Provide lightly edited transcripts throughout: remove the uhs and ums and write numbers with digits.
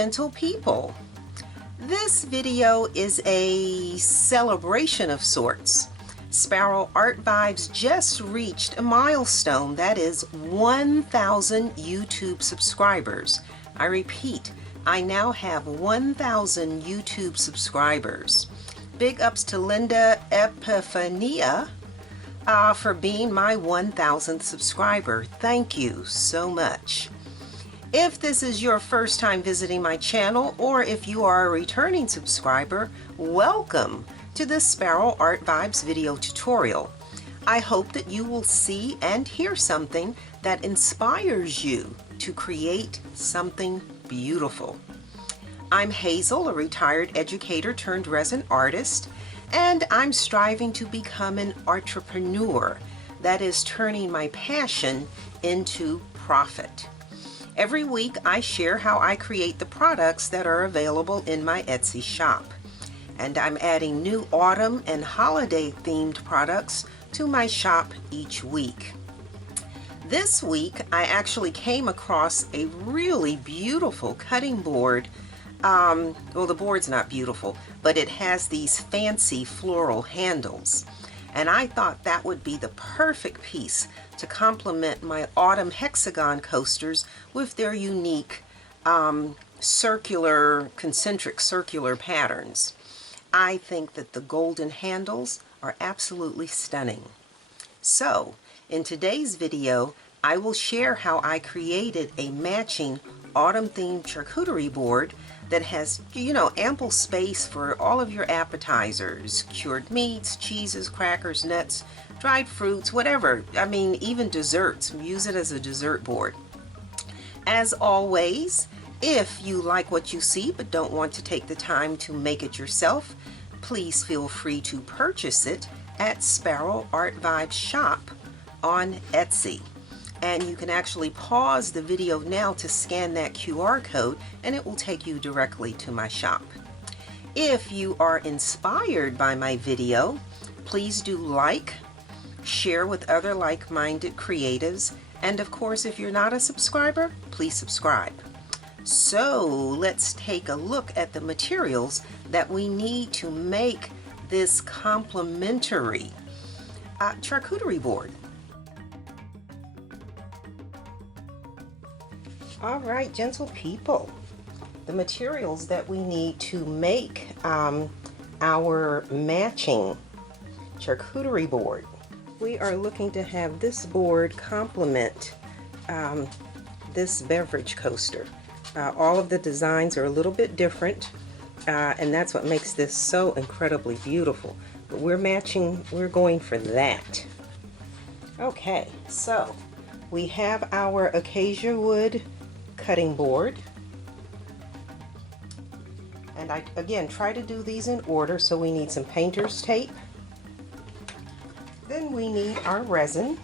gentle people. This video is a celebration of sorts. Sparrow Art Vibes just reached a milestone, that is 1,000 YouTube subscribers. I repeat, I now have 1,000 YouTube subscribers. Big ups to Linda Epifania for being my 1,000th subscriber. Thank you so much. If this is your first time visiting my channel, or if you are a returning subscriber, welcome to this Sparrow Art Vibes video tutorial. I hope that you will see and hear something that inspires you to create something beautiful. I'm Hazel, a retired educator turned resin artist, and I'm striving to become an entrepreneur, that is turning my passion into profit. Every week I share how I create the products that are available in my Etsy shop. And I'm adding new autumn and holiday themed products to my shop each week. This week I actually came across a really beautiful cutting board. Well, the board's not beautiful, but it has these fancy floral handles. And I thought that would be the perfect piece to complement my autumn hexagon coasters with their unique concentric circular patterns. I think that the golden handles are absolutely stunning. So, in today's video, I will share how I created a matching autumn-themed charcuterie board that has, ample space for all of your appetizers, cured meats, cheeses, crackers, nuts, dried fruits, whatever. I mean, even desserts. Use it as a dessert board. As always, if you like what you see but don't want to take the time to make it yourself, please feel free to purchase it at Sparrow Art Vibes Shop on Etsy. And you can actually pause the video now to scan that QR code and it will take you directly to my shop. If you are inspired by my video, please do like, share with other like-minded creatives, and of course if you're not a subscriber, please subscribe. So let's take a look at the materials that we need to make this complimentary charcuterie board. Alright, gentle people, the materials that we need to make our matching charcuterie board. We are looking to have this board complement this beverage coaster. All of the designs are a little bit different, and that's what makes this so incredibly beautiful. But we're going for that. Okay, so we have our acacia wood cutting board, and I again try to do these in order. So we need some painter's tape, then we need our resin.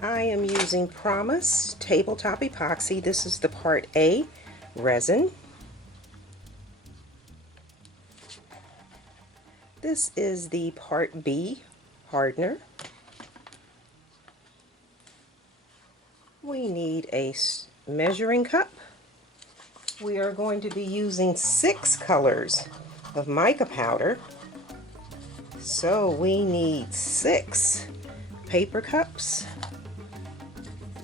I am using Promise tabletop epoxy. This is the part A resin. This is the part B hardener. We need a measuring cup. We are going to be using 6 colors of mica powder, so we need 6 paper cups.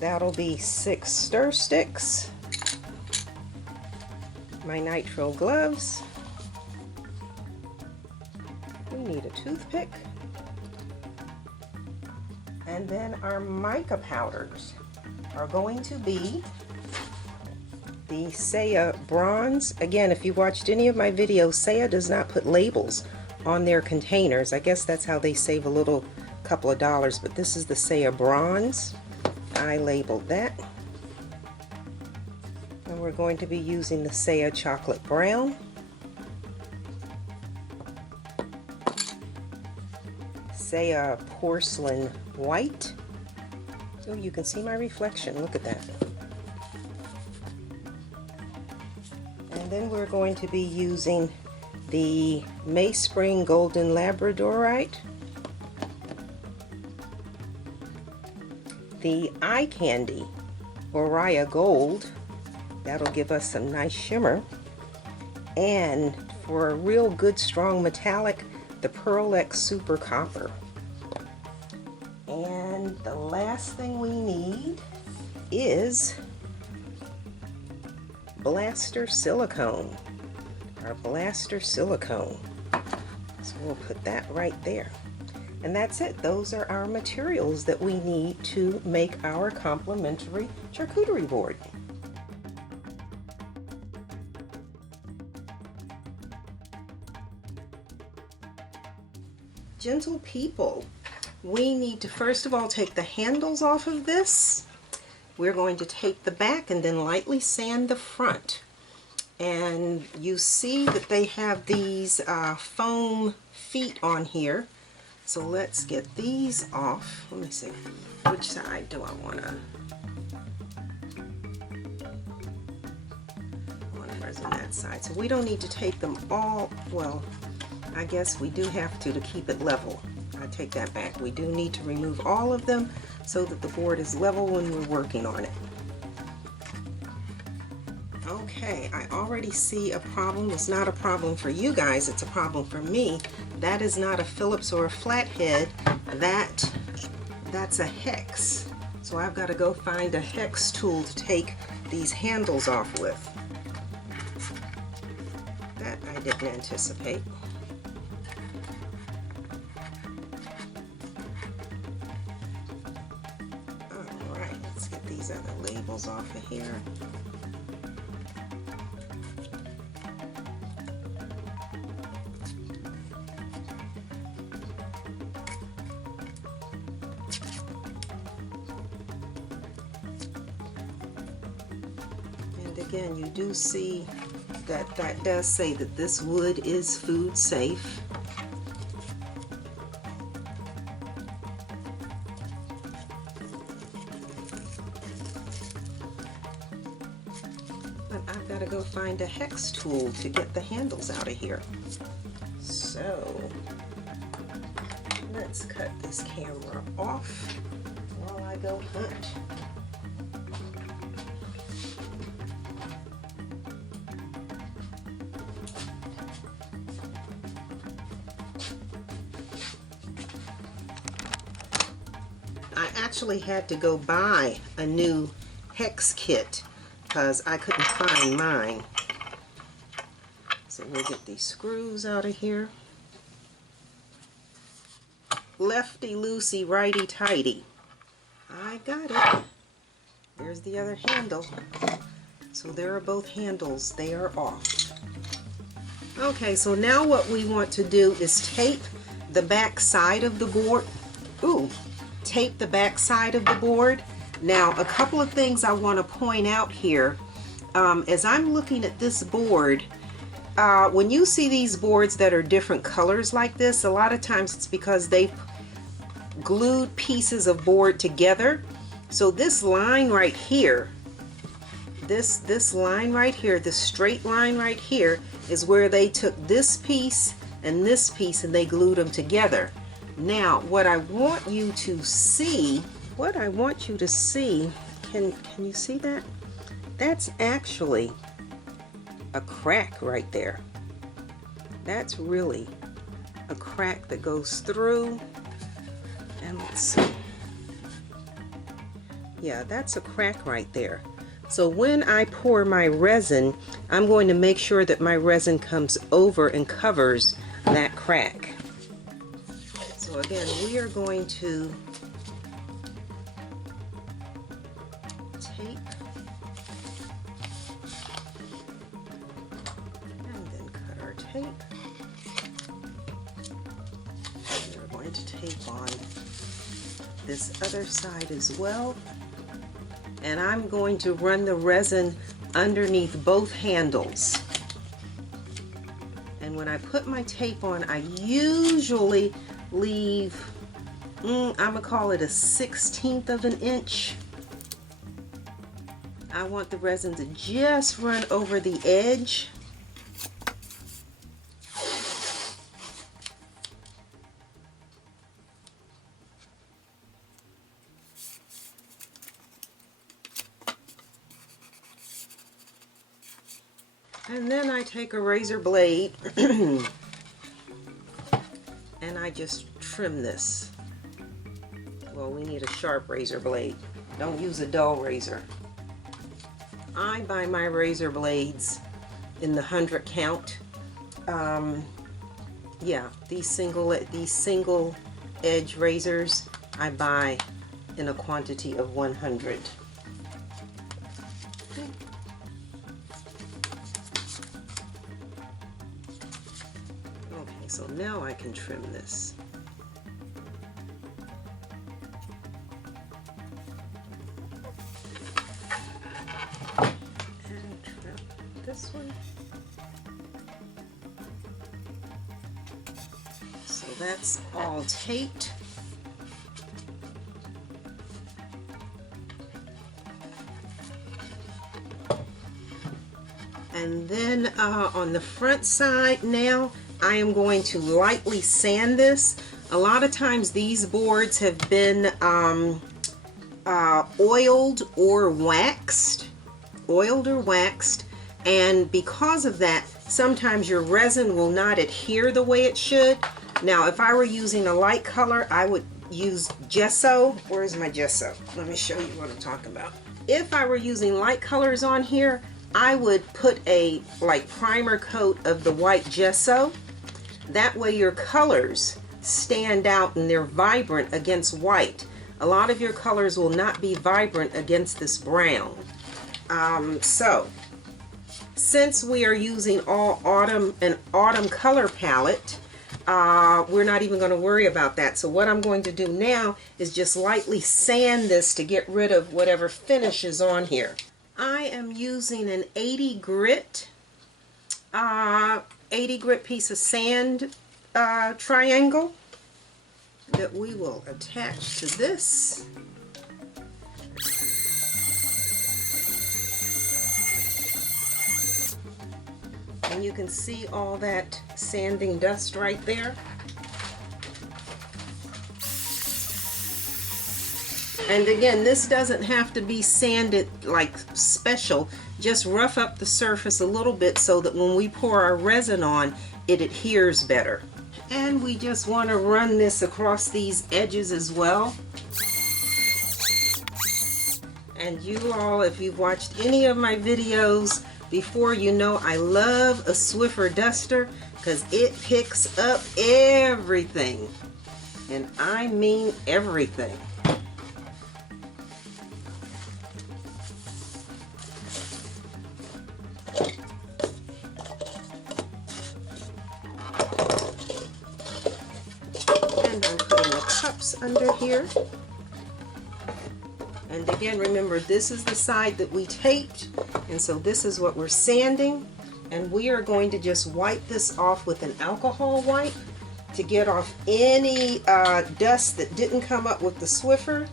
That'll be 6 stir sticks, my nitrile gloves, we need a toothpick, and then our mica powders are going to be the Saya Bronze. Again, if you watched any of my videos, Saya does not put labels on their containers. I guess that's how they save a couple of dollars, but this is the Saya Bronze. I labeled that. And we're going to be using the Saya Chocolate Brown, Saya Porcelain White. Oh, you can see my reflection. Look at that. And then we're going to be using the May Spring Golden Labradorite, the Eye Candy Oriah Gold, That'll give us some nice shimmer. And for a real good strong metallic, the Pearl X Super Copper. And the last thing we need is Blaster Silicone, our Blaster Silicone. So we'll put that right there. And that's it. Those are our materials that we need to make our complimentary charcuterie board. Gentle people, we need to first of all take the handles off of this. We're going to take the back and then lightly sand the front. And you see that they have these foam feet on here. So let's get these off. Let me see, which side do I want to resin that side. So we don't need to take them all, well, I guess we do have to keep it level. I take that back. We do need to remove all of them so that the board is level when we're working on it. Okay, I already see a problem. It's not a problem for you guys, it's a problem for me. That is not a Phillips or a flathead. That's a hex. So I've got to go find a hex tool to take these handles off with. That I didn't anticipate. Alright, let's get these other labels off of here. Again, you do see that that does say that this wood is food safe. But I've got to go find a hex tool to get the handles out of here. So let's cut this camera off while I go hunt. Actually had to go buy a new hex kit because I couldn't find mine. So we'll get these screws out of here. Lefty loosey, righty tighty. I got it. There's the other handle. So there are both handles. They are off. Okay, so now what we want to do is tape the back side of the board. Tape the back side of the board. Now, a couple of things I want to point out here. As I'm looking at this board, when you see these boards that are different colors like this, a lot of times it's because they've glued pieces of board together. So this line right here, this line right here, this straight line right here, is where they took this piece and this piece and they glued them together. Now, what I want you to see, can you see that? That's actually a crack right there. That's really a crack that goes through, and let's see. Yeah, that's a crack right there. So when I pour my resin, I'm going to make sure that my resin comes over and covers that crack. So again, we are going to tape and then cut our tape. We're going to tape on this other side as well. And I'm going to run the resin underneath both handles. And when I put my tape on, I usually leave, I'm gonna call it a 1/16 of an inch. I want the resin to just run over the edge. And then I take a razor blade and I just trim this. Well, we need a sharp razor blade. Don't use a dull razor. I buy my razor blades in the 100 count. Yeah, these single edge razors I buy in a quantity of 100. Okay, so now I can trim this. And trim this one. So that's all taped. And then on the front side now, I am going to lightly sand this. A lot of times these boards have been oiled or waxed, and because of that, sometimes your resin will not adhere the way it should. Now, if I were using a light color, I would use gesso. Where's my gesso? Let me show you what I'm talking about. If I were using light colors on here, I would put a primer coat of the white gesso. That way your colors stand out and they're vibrant against white. A lot of your colors will not be vibrant against this brown. So since we are using all an autumn color palette, we're not even going to worry about that. So what I'm going to do now is just lightly sand this to get rid of whatever finish is on here. I am using an 80 grit piece of sand triangle that we will attach to this. And you can see all that sanding dust right there. And again, this doesn't have to be sanded like special. Just rough up the surface a little bit so that when we pour our resin on, it adheres better. And we just want to run this across these edges as well. And you all, if you've watched any of my videos before, you know I love a Swiffer duster because it picks up everything. And I mean everything. Under here, and again, remember, this is the side that we taped, and so this is what we're sanding, and we are going to just wipe this off with an alcohol wipe to get off any dust that didn't come up with the Swiffer.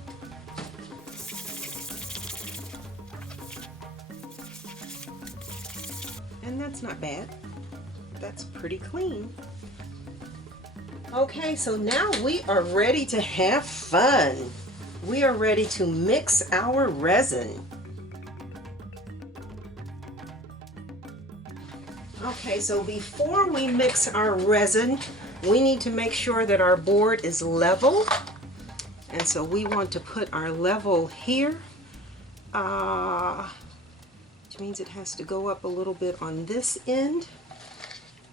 And that's not bad. That's pretty clean. Okay, so now we are ready to have fun. We are ready to mix our resin. Okay, so before we mix our resin, we need to make sure that our board is level. And so we want to put our level here, which means it has to go up a little bit on this end.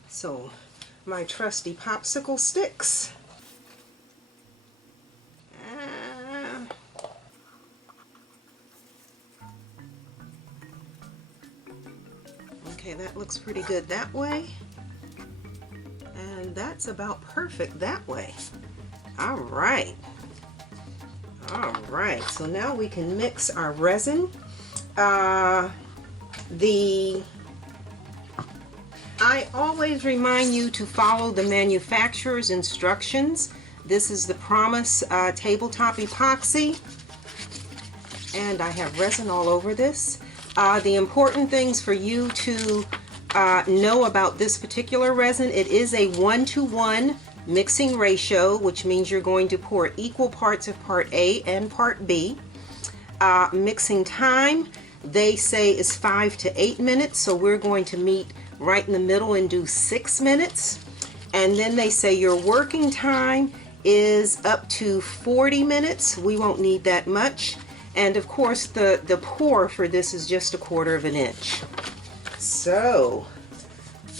So my trusty popsicle sticks. Okay, that looks pretty good that way. And that's about perfect that way. All right. All right, so now we can mix our resin. I always remind you to follow the manufacturer's instructions. This is the Promise tabletop epoxy, and I have resin all over this. The important things for you to know about this particular resin, it is a 1-to-1 mixing ratio, which means you're going to pour equal parts of part A and part B. Mixing time, they say, is 5 to 8 minutes, so we're going to meet right in the middle and do 6 minutes. And then they say your working time is up to 40 minutes. We won't need that much. And of course the pour for this is just 1/4 of an inch. So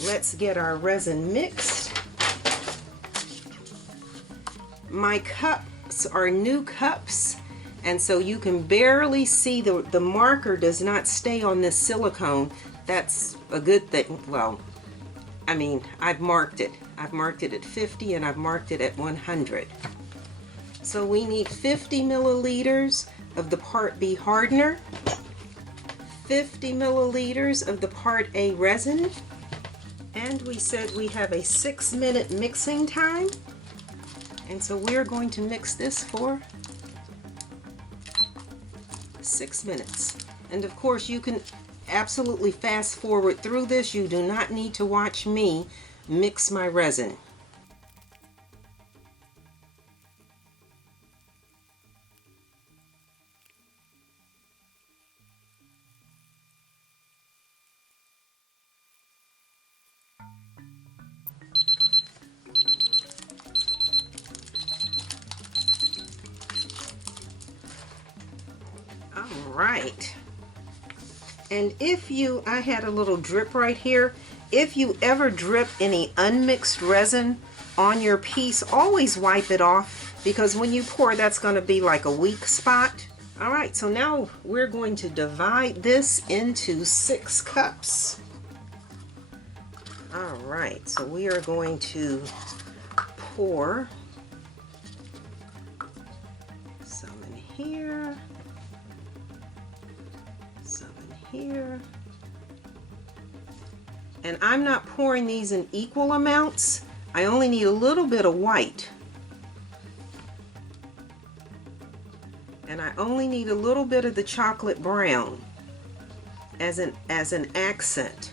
let's get our resin mixed. My cups are new cups, and so you can barely see the marker does not stay on this silicone. That's a good thing. Well, I mean, I've marked it. I've marked it at 50 and I've marked it at 100. So we need 50 milliliters of the Part B hardener, 50 milliliters of the Part A resin, and we said we have a 6-minute mixing time. And so we're going to mix this for 6 minutes. And of course you can absolutely fast forward through this. You do not need to watch me mix my resin. Right. And if you, I had a little drip right here. If you ever drip any unmixed resin on your piece, always wipe it off, because when you pour, that's going to be like a weak spot. All right, so now we're going to divide this into 6 cups. All right, so we are going to pour some in here. Here, and I'm not pouring these in equal amounts. I only need a little bit of white, and I only need a little bit of the chocolate brown as an accent,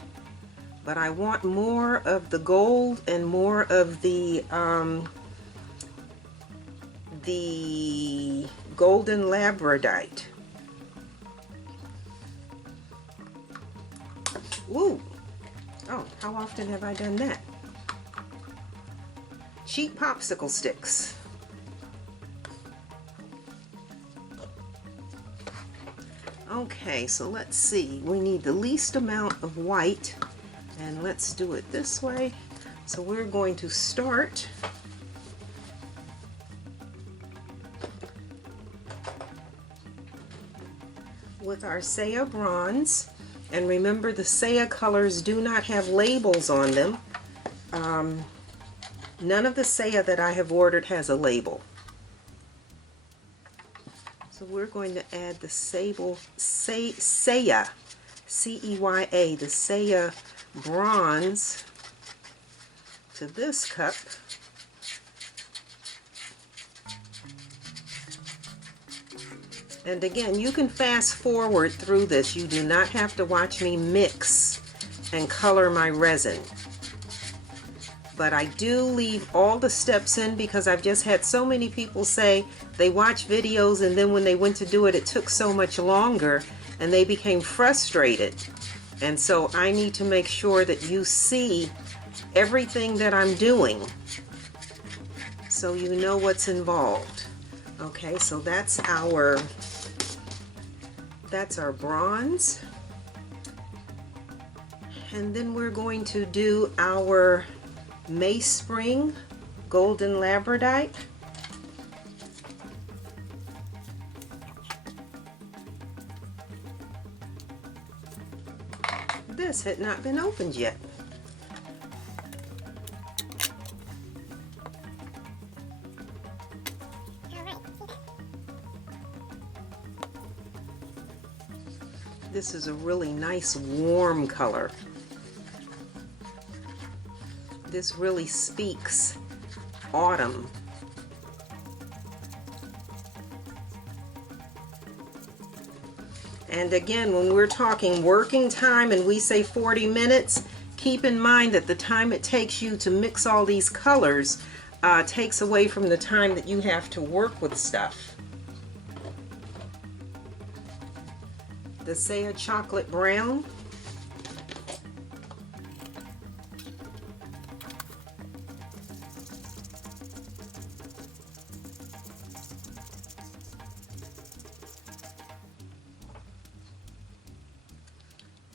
but I want more of the gold and more of the golden labradorite. Ooh. Oh, how often have I done that? Cheap popsicle sticks. Okay, so let's see. We need the least amount of white, and let's do it this way. So we're going to start with our Saya bronze. And remember, the Saya colors do not have labels on them. None of the Saya that I have ordered has a label. So we're going to add the Saya, C-E-Y-A, the Saya bronze to this cup. And again, you can fast forward through this. You do not have to watch me mix and color my resin. But I do leave all the steps in, because I've just had so many people say they watch videos and then when they went to do it, it took so much longer and they became frustrated. And so I need to make sure that you see everything that I'm doing so you know what's involved. Okay, so that's our bronze, and then we're going to do our Mayspring golden labradorite. This had not been opened yet. This is a really nice warm color. This really speaks autumn. And again, when we're talking working time and we say 40 minutes, keep in mind that the time it takes you to mix all these colors takes away from the time that you have to work with stuff. The Saya chocolate brown.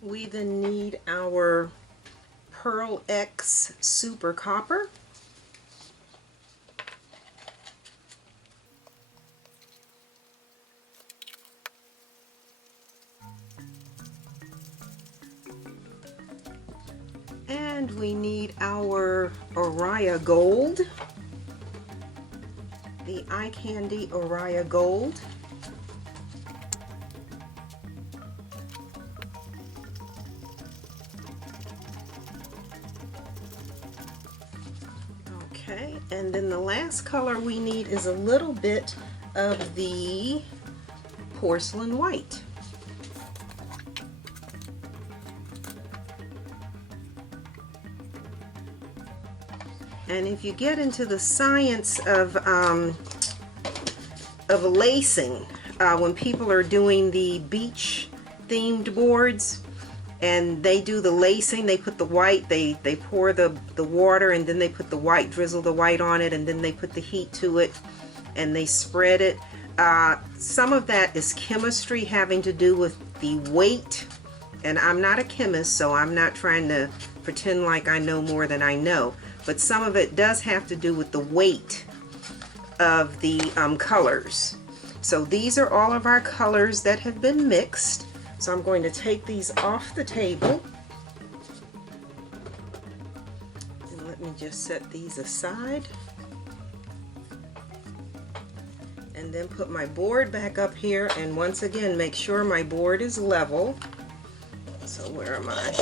We then need our Pearl X Super Copper. And we need our Oriya Gold, the Eye Candy Oriya Gold. Okay, and then the last color we need is a little bit of the Porcelain White. And if you get into the science of lacing, when people are doing the beach themed boards and they do the lacing, they put the white, they pour the water, and then they put the white, drizzle the white on it, and then they put the heat to it and they spread it. Some of that is chemistry having to do with the weight, and I'm not a chemist, so I'm not trying to pretend like I know more than I know. But some of it does have to do with the weight of the colors. So these are all of our colors that have been mixed. So I'm going to take these off the table. And let me just set these aside. And then put my board back up here, and once again make sure my board is level. So where am I?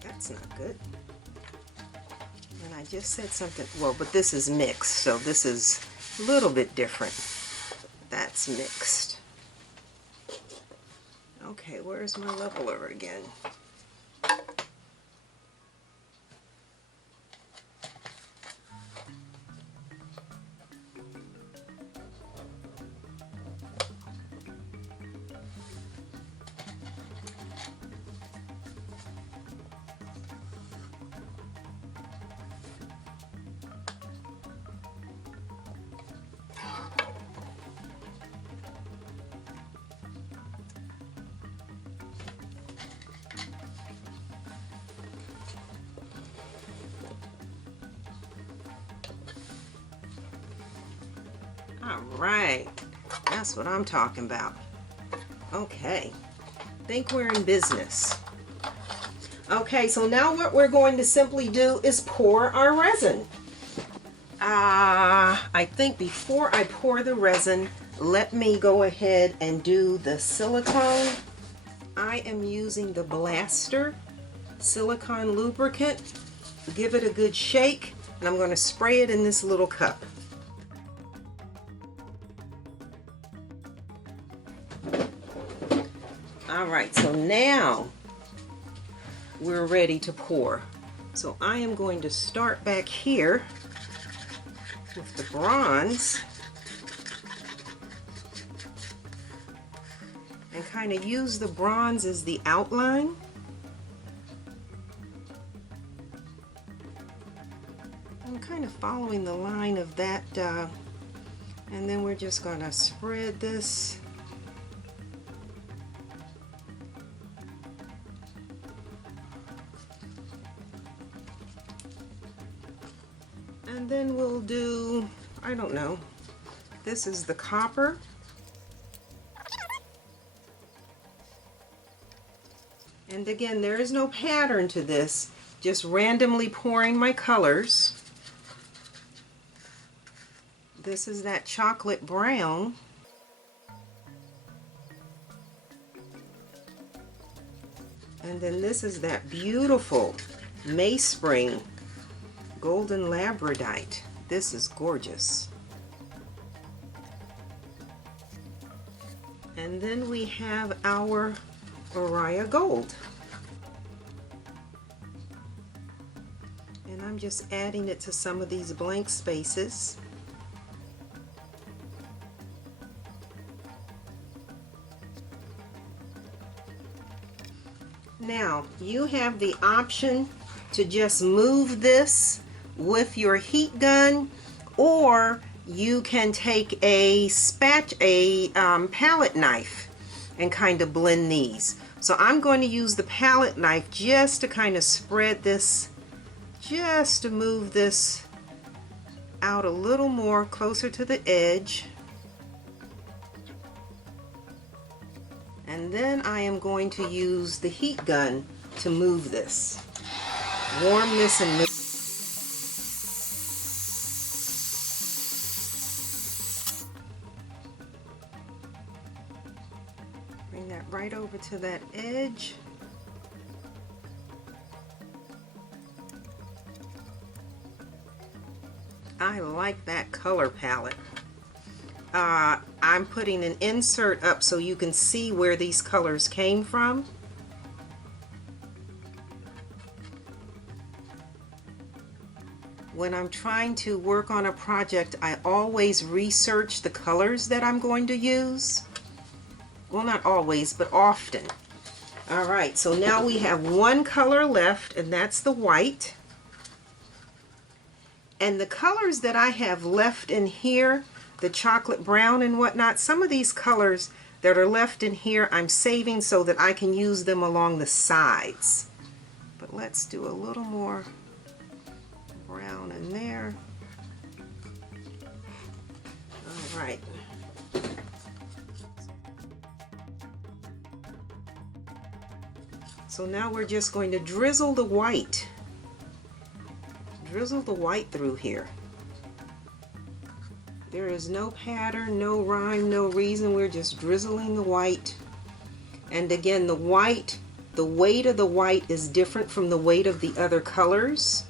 That's not good. And I just said something, well, but this is mixed, so this is a little bit different. That's mixed. Okay, where's my leveler again? All right, that's what I'm talking about. Okay, think we're in business. Okay, so now what we're going to simply do is pour our resin. I think before I pour the resin, let me go ahead and do the silicone. I am using the Blaster silicone lubricant. Give it a good shake, and I'm going to spray it in this little cup. Alright, so now we're ready to pour. So I am going to start back here with the bronze and kind of use the bronze as the outline. I'm kind of following the line of that, and then we're just going to spread this. And then we'll do, I don't know, this is the copper. And again, there is no pattern to this, just randomly pouring my colors. This is that chocolate brown. And then this is that beautiful Mayspring Golden Labradorite. This is gorgeous. And then we have our Oriya Gold. And I'm just adding it to some of these blank spaces. Now, you have the option to just move this with your heat gun, or you can take a palette knife and kind of blend these. So I'm going to use the palette knife just to kind of spread this, just to move this out a little more closer to the edge. And then I am going to use the heat gun to move this. Warm this and move. Bring that right over to that edge. I like that color palette. I'm putting an insert up so you can see where these colors came from. When I'm trying to work on a project, I always research the colors that I'm going to use. Well, not always, but often. Alright, so now we have one color left, and that's the white. And the colors that I have left in here, the chocolate brown and whatnot, some of these colors that are left in here I'm saving so that I can use them along the sides. But let's do a little more brown in there. All right. So now we're just going to drizzle the white. Drizzle the white through here. There is no pattern, no rhyme, no reason. We're just drizzling the white. And again, the white, the weight of the white is different from the weight of the other colors.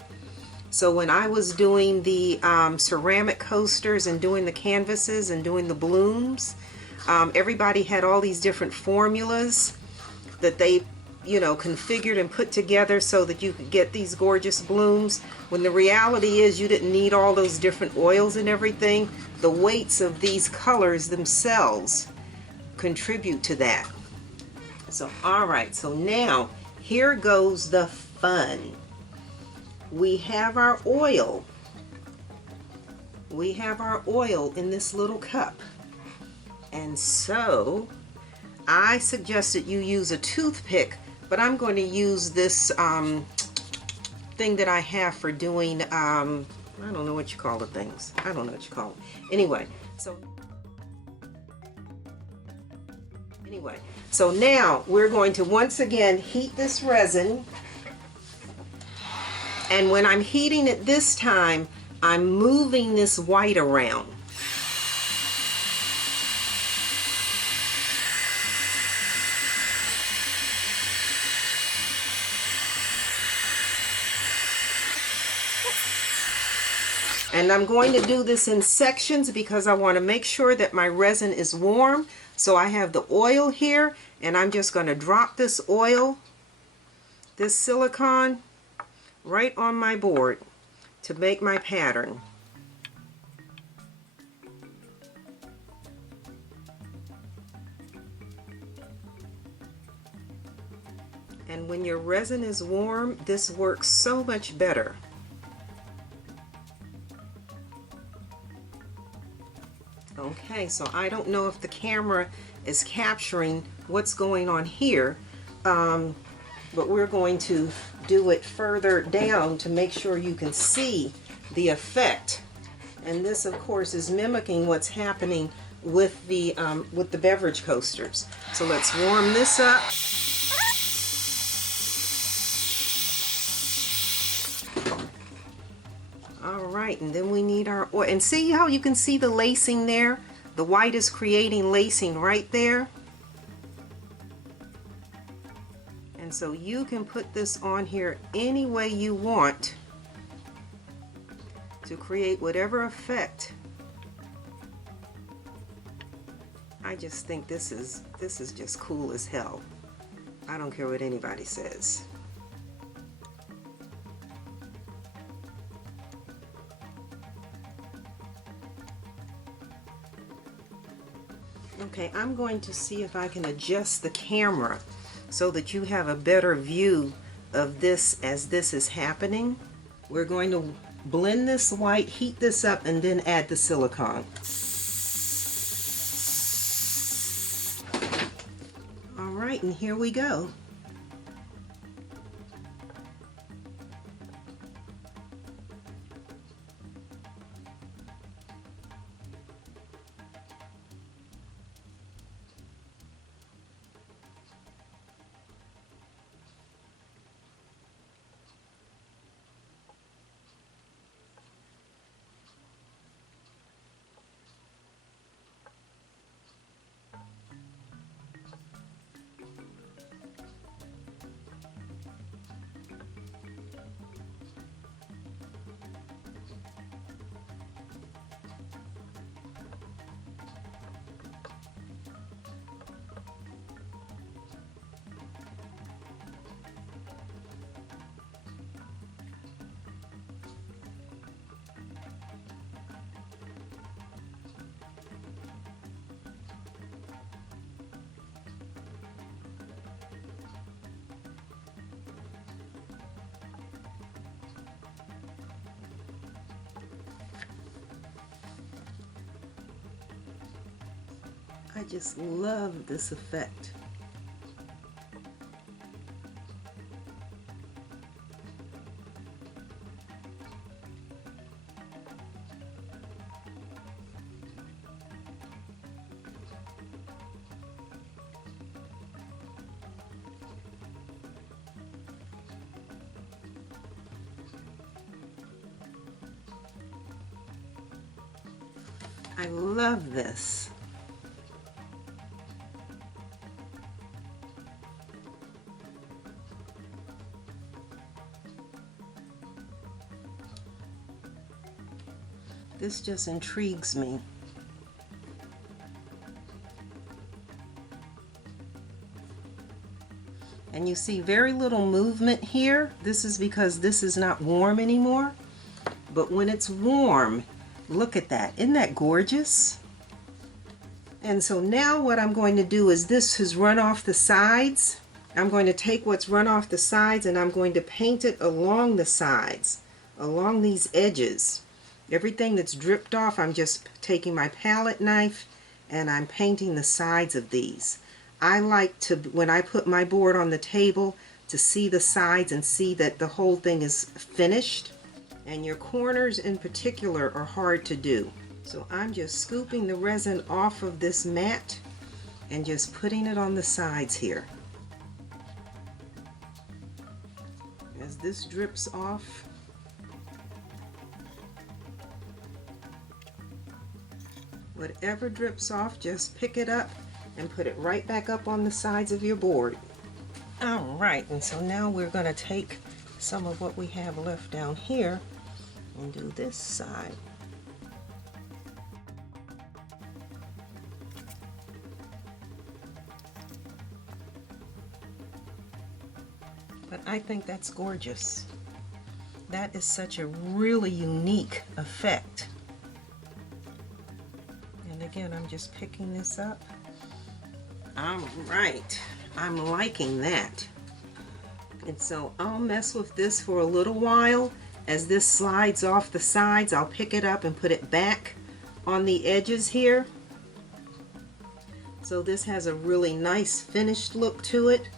So when I was doing the ceramic coasters and doing the canvases and doing the blooms, everybody had all these different formulas that they, you know, configured and put together so that you could get these gorgeous blooms, when the reality is you didn't need all those different oils and everything. The weights of these colors themselves contribute to that. So alright, so now here goes the fun. We have our oil. We have our oil in this little cup. And so I suggest that you use a toothpick, but I'm going to use this thing that I have for doing, I don't know what you call the things. I don't know what you call it. Anyway, so now we're going to once again heat this resin. And when I'm heating it this time, I'm moving this white around. And I'm going to do this in sections because I want to make sure that my resin is warm. So I have the oil here, and I'm just going to drop this oil, this silicone, right on my board to make my pattern. And when your resin is warm, this works so much better. Okay, so I don't know if the camera is capturing what's going on here, but we're going to do it further down to make sure you can see the effect. And this, of course, is mimicking what's happening with the beverage coasters. So let's warm this up. Alright, and then we need our oil. And see how you can see the lacing there? The white is creating lacing right there. And so you can put this on here any way you want to create whatever effect. I just think this is just cool as hell. I don't care what anybody says. Okay, I'm going to see if I can adjust the camera so that you have a better view of this as this is happening. We're going to blend this white, heat this up, and then add the silicone. All right, and here we go. I just love this effect. I love this. This just intrigues me. And you see very little movement here. This is because this is not warm anymore. But when it's warm, look at that. Isn't that gorgeous? And so now what I'm going to do is this has run off the sides. I'm going to take what's run off the sides and I'm going to paint it along the sides, along these edges. Everything that's dripped off, I'm just taking my palette knife and I'm painting the sides of these. I like to, when I put my board on the table, to see the sides and see that the whole thing is finished. And your corners in particular are hard to do. So I'm just scooping the resin off of this mat and just putting it on the sides here. As this drips off, whatever drips off, just pick it up and put it right back up on the sides of your board. Alright, and so now we're going to take some of what we have left down here and do this side. But I think that's gorgeous. That is such a really unique effect. And again, I'm just picking this up. All right, I'm liking that. And so I'll mess with this for a little while. As this slides off the sides, I'll pick it up and put it back on the edges here. So this has a really nice finished look to it.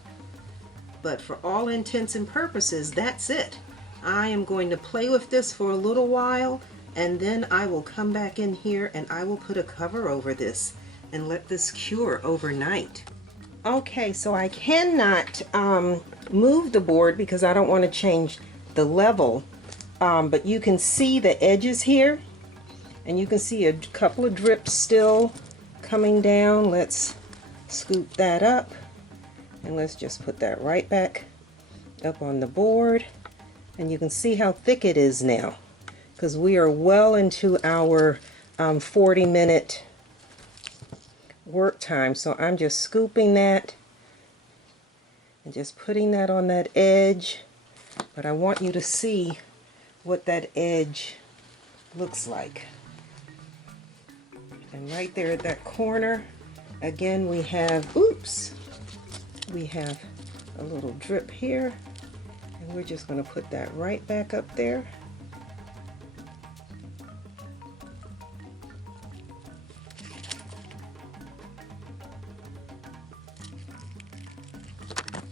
But for all intents and purposes, that's it. I am going to play with this for a little while, and then I will come back in here and I will put a cover over this and let this cure overnight. Okay, so I cannot move the board because I don't want to change the level, but you can see the edges here, and you can see a couple of drips still coming down. Let's scoop that up, and let's just put that right back up on the board, and you can see how thick it is now, because we are well into our 40-minute work time. So I'm just scooping that and just putting that on that edge, but I want you to see what that edge looks like. And right there at that corner, again, we have, oops, we have a little drip here, And we're just going to put that right back up there.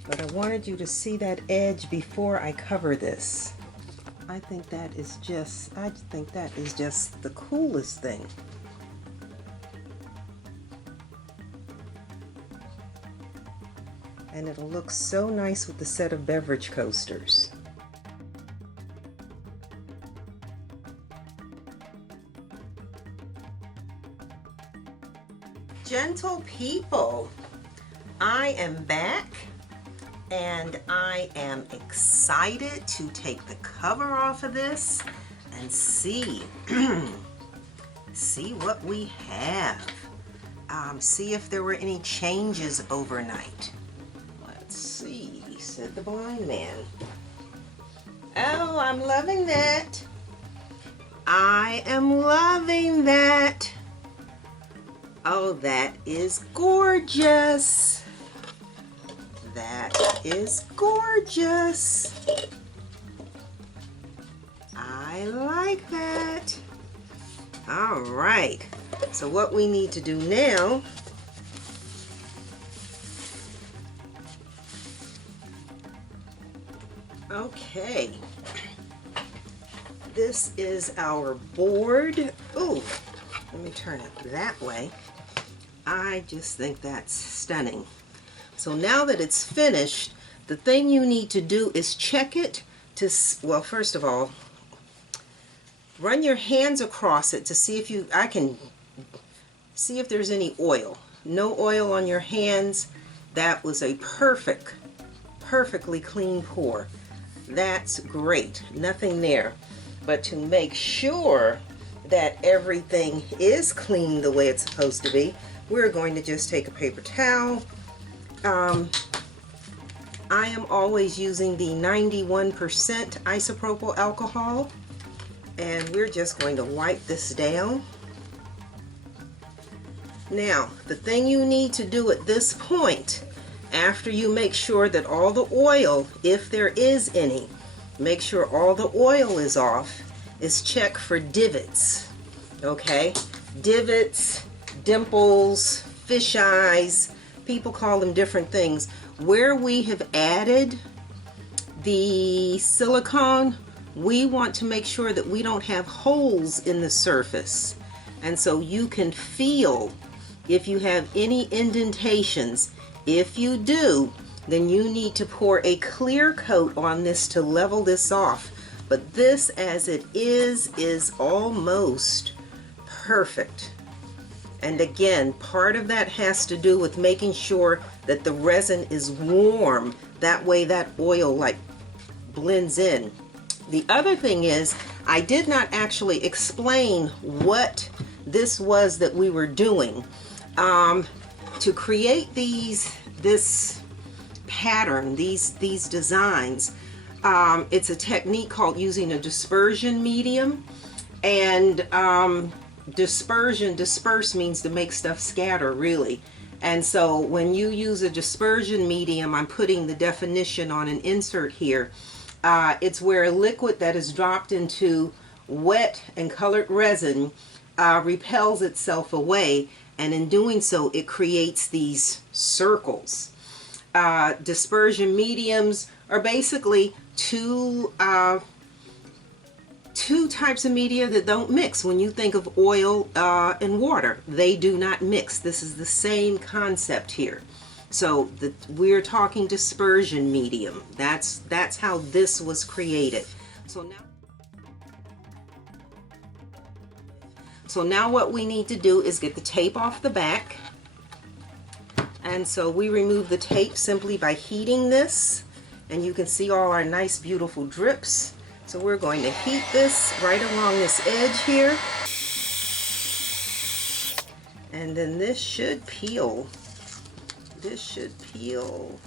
But I wanted you to see that edge before I cover this. I think that is just the coolest thing. And it'll look so nice with the set of beverage coasters. Gentle people, I am back and I am excited to take the cover off of this and see see what we have. See if there were any changes overnight. Let's see, said the blind man. Oh, I'm loving that. I am loving that. Oh, that is gorgeous. That is gorgeous. I like that. All right. So what we need to do now okay. This is our board. Ooh, let me turn it that way. I just think that's stunning. So now that it's finished, the thing you need to do is check it to, well, first of all, run your hands across it to see if I can see if there's any oil. No oil on your hands. That was a perfectly clean pour. That's great. Nothing there. But to make sure that everything is clean the way it's supposed to be, we're going to just take a paper towel. I am always using the 91% isopropyl alcohol, and we're just going to wipe this down. Now, the thing you need to do at this point, after you make sure that all the oil, if there is any, make sure all the oil is off, is check for divots. Okay? Divots, dimples, fish eyes, people call them different things. Where we have added the silicone, we want to make sure that we don't have holes in the surface. And so you can feel if you have any indentations. If you do, then you need to pour a clear coat on this to level this off. But this, as it is almost perfect. And again, part of that has to do with making sure that the resin is warm. That way that oil like blends in. The other thing is, I did not actually explain what this was that we were doing. To create this pattern, these designs, it's a technique called using a dispersion medium. And disperse means to make stuff scatter, really. And so when you use a dispersion medium, I'm putting the definition on an insert here. It's where a liquid that is dropped into wet and colored resin repels itself away, and in doing so it creates these circles. Dispersion mediums are basically two types of media that don't mix. When you think of oil and water, they do not mix. This is the same concept here. So we're talking dispersion medium. That's how this was created. So now what we need to do is get the tape off the back. And so we remove the tape simply by heating this, and you can see all our nice beautiful drips. So we're going to heat this right along this edge here. And then this should peel. This should peel.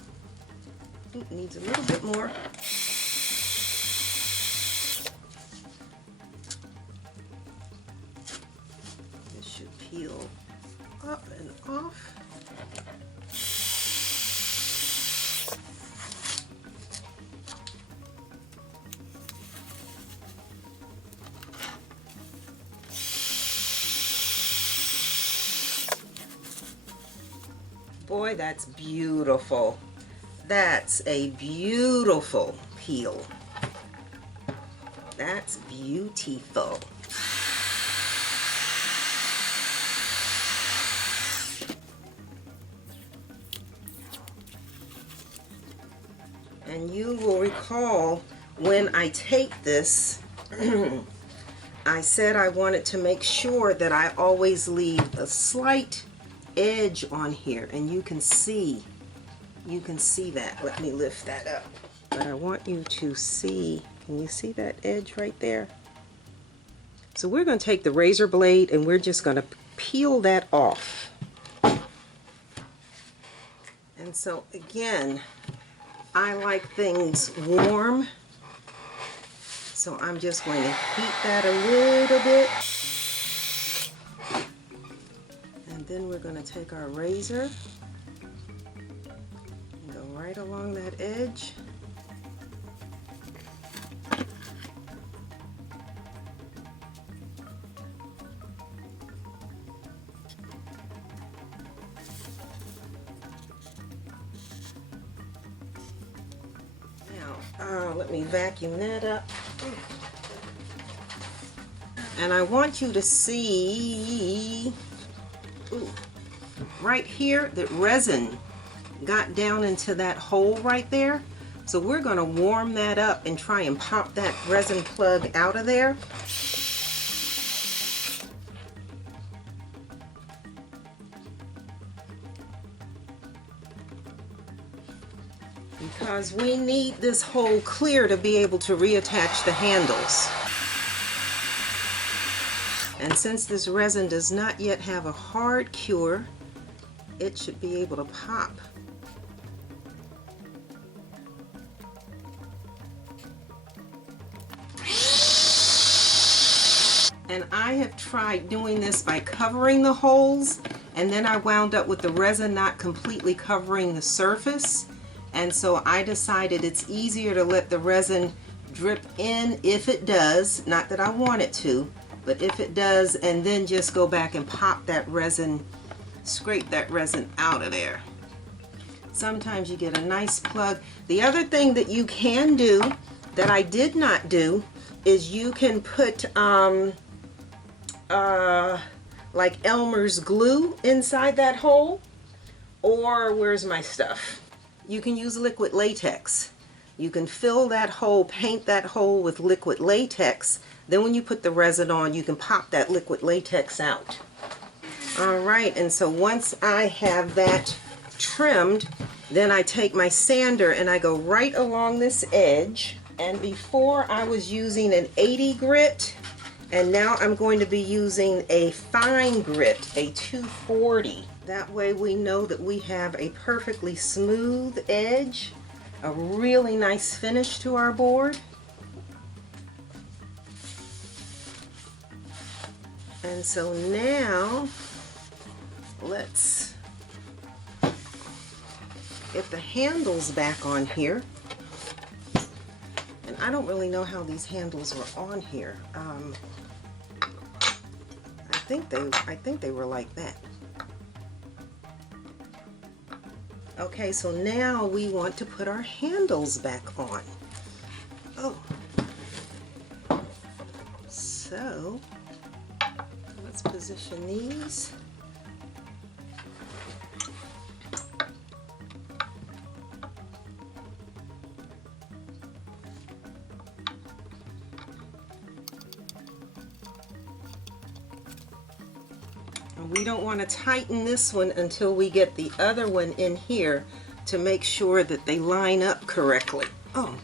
It needs a little bit more. This should peel up and off. Boy, that's beautiful. That's a beautiful peel. That's beautiful. And you will recall when I take this, I said I wanted to make sure that I always leave a slight edge on here, and you can see that. Let me lift that up. But I want you to see, can you see that edge right there? So we're going to take the razor blade and we're just going to peel that off. And so again, I like things warm, so I'm just going to heat that a little bit. And then we're going to take our razor and go right along that edge. Let me vacuum that up. And I want you to see, right here, that resin got down into that hole right there. So we're going to warm that up and try and pop that resin plug out of there. Because we need this hole clear to be able to reattach the handles. And since this resin does not yet have a hard cure, it should be able to pop. And I have tried doing this by covering the holes, and then I wound up with the resin not completely covering the surface. And so I decided it's easier to let the resin drip in if it does, not that I want it to, but if it does, and then just go back and pop that resin, scrape that resin out of there. Sometimes you get a nice plug. The other thing that you can do that I did not do is you can put like Elmer's glue inside that hole, or where's my stuff? You can use liquid latex. You can fill that hole, paint that hole with liquid latex. Then when you put the resin on, you can pop that liquid latex out. All right, and so once I have that trimmed, then I take my sander and I go right along this edge. And before I was using an 80 grit, and now I'm going to be using a fine grit, a 240. That way we know that we have a perfectly smooth edge, a really nice finish to our board. And so now let's get the handles back on here. And I don't really know how these handles were on here. I think they were like that. Okay, so now we want to put our handles back on. Oh. So, let's position these. We don't want to tighten this one until we get the other one in here to make sure that they line up correctly. Oh.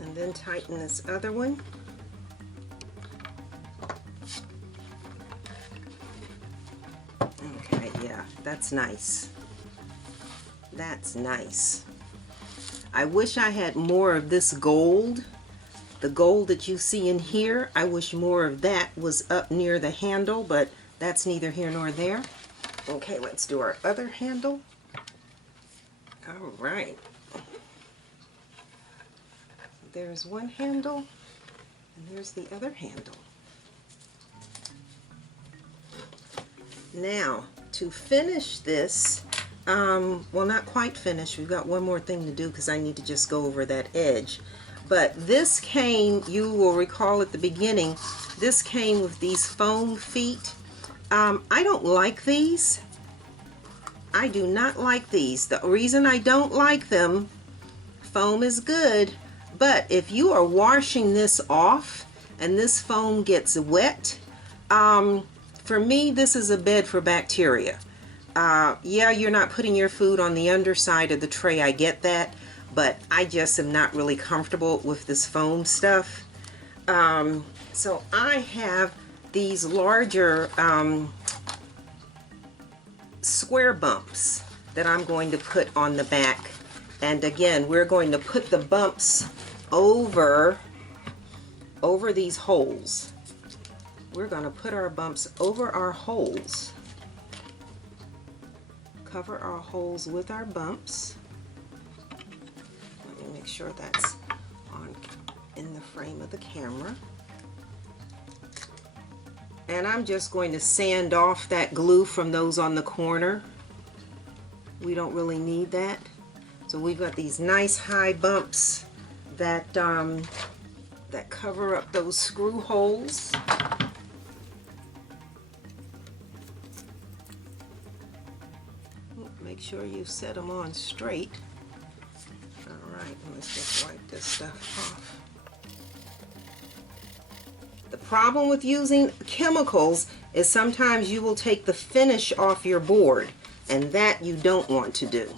And then tighten this other one. Okay, yeah, that's nice. That's nice. I wish I had more of this gold. The gold that you see in here, I wish more of that was up near the handle, but that's neither here nor there. Okay, let's do our other handle. All right. there's one handle, and there's the other handle. Now, to finish this, well, not quite finished. We've got one more thing to do because I need to just go over that edge. But this came, you will recall at the beginning, this came with these foam feet. I don't like these. I do not like these. The reason I don't like them, foam is good, but if you are washing this off and this foam gets wet, for me, this is a bed for bacteria. Yeah, you're not putting your food on the underside of the tray, I get that, but I just am not really comfortable with this foam stuff. So I have these larger square bumps that I'm going to put on the back. And again, we're going to put the bumps over these holes. We're going to put our bumps over our holes. Cover our holes with our bumps. Let me make sure that's on in the frame of the camera. And I'm just going to sand off that glue from those on the corner. We don't really need that. So we've got these nice high bumps that that cover up those screw holes. Make sure you set them on straight. Alright, let's just wipe this stuff off. The problem with using chemicals is sometimes you will take the finish off your board, and that you don't want to do.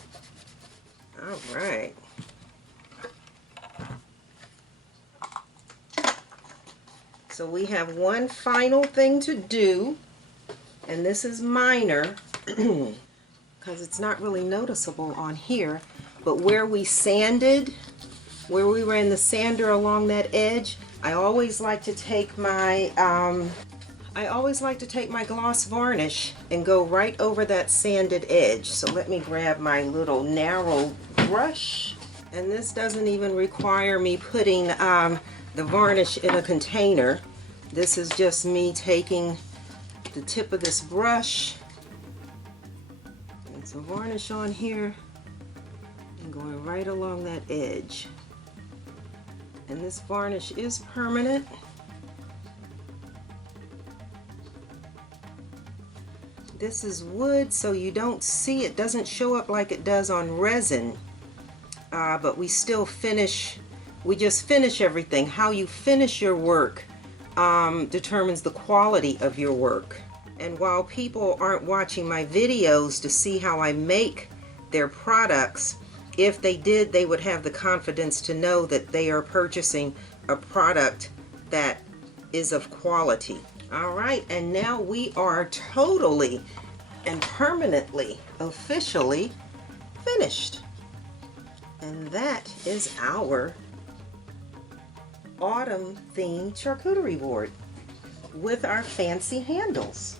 Alright. So we have one final thing to do, and this is minor because it's not really noticeable on here, but where we sanded, where we ran the sander along that edge, I always like to take my gloss varnish and go right over that sanded edge. So let me grab my little narrow brush, and this doesn't even require me putting the varnish in a container. This is just me taking the tip of this brush and some varnish on here and going right along that edge. And this varnish is permanent. This is wood, so you don't see it, doesn't show up like it does on resin, but we still finish, we just finish everything. How you finish your work determines the quality of your work. And while people aren't watching my videos to see how I make their products, if they did, they would have the confidence to know that they are purchasing a product that is of quality. Alright, and now we are totally and permanently, officially finished. And that is our autumn themed charcuterie board with our fancy handles.